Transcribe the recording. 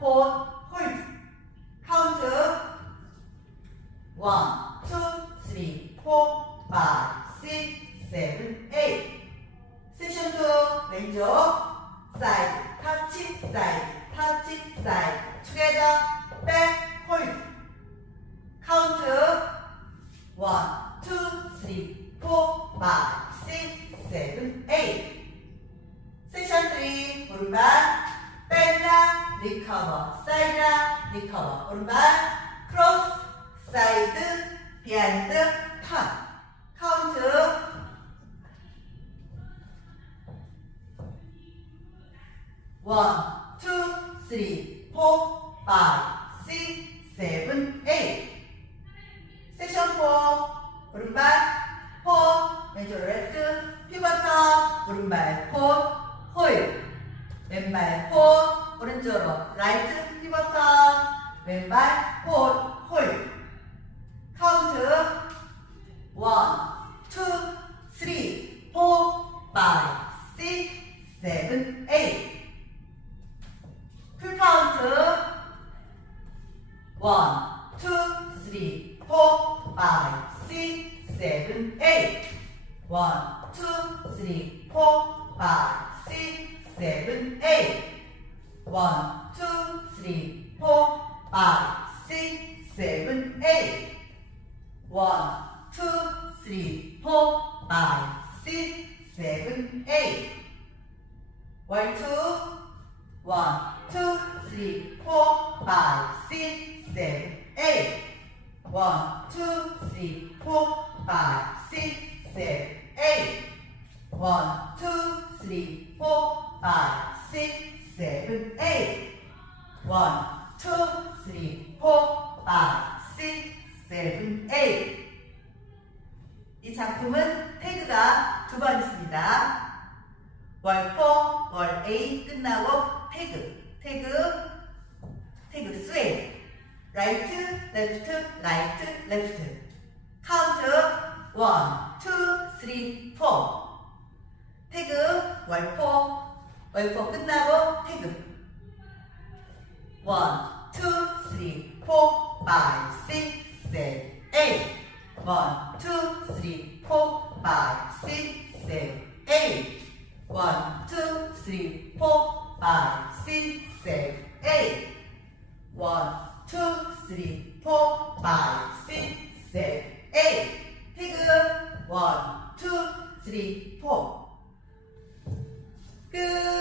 hold, hold. 카운트 1, 2, 3, 4, 5, 6, 7, 8. 세션 2 왼쪽 사이드 터치 사이드 터치 사이드 together back hold. 카운트 1, 2, 3, 4, 5, 6, 7, 8. 세션 3 오른발 백락 리커버 사이드락 리커버 오른발 크로스 사이드 비하인드 턴. 카운트 1, 2, 3, 4, 5, 6, 7, 8. 세션 4 오른발 폴 왼쪽 레프트 피벗터 오른발 폴 홀 왼발 폴 오른쪽으로 라이트 피벗터 왼발 폴 홀. 카운트 1, 2, 3, 4, 5, 6, 7, 8. 풀 카운트 1, 2, 3, 4, 5, 6, 7, 8. 1, 2, 3, 4, 5, 6, 7, 8. 1, 2, 3, 4, 5, 6, 7, 8. 1, 2, 3, 4, 5, 6, 7, 8. 월 2 1, 2, 3, 4, 5, 6, 7, 8. 1, 2, 3, 4, 5, 6, 7, 8. 1, 2, 3, 4, 5, 6, 7, 8. 1, 2, 3, 4, 5, 6, 7, 8. 이 작품은 태그가 2번 있습니다. 월 4, 월 A 끝나고 태그 스웨이 라이트 레프트 라이트 레프트. 카운트 1, 2, 3, 4. 태그 월 4 끝나고 태그 1, 2, 3, 4, 5, 6, 7, 8. 1, 2, 3, 4, 5, 6, 7, 8. 1, 2, 3, 4, 5, 6, 7, 8. 1, 2, 3, 4, 5, 6, 7, 8. 태그 1, 2, 3, 4. 끝.